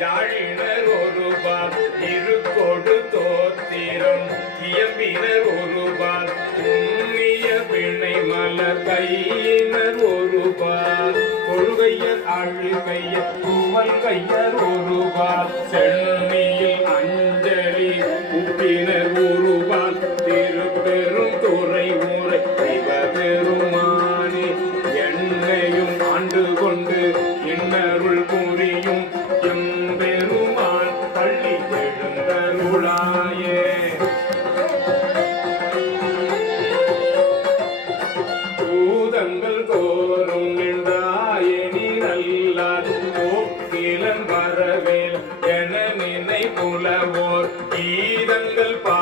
யாழினர் ஒருபால் இருக்கொடு தோத்திரம். இயம்பினர் ஒருபால் உண்ணிய பிணை மலர். கையினர் ஒருபால் கொள்கையர் அழுகையர் துவல்கையர் ஒருபால் சென்னியில் அஞ்சலி உப்பினர் ஒருபால் திருப்பெரும் துறை ஊரை பெருமானே என்னையும் ஆண்டு கொண்டு இன்னருள் வரவேல் என நினைப்புலவோர் கீதங்கள் பா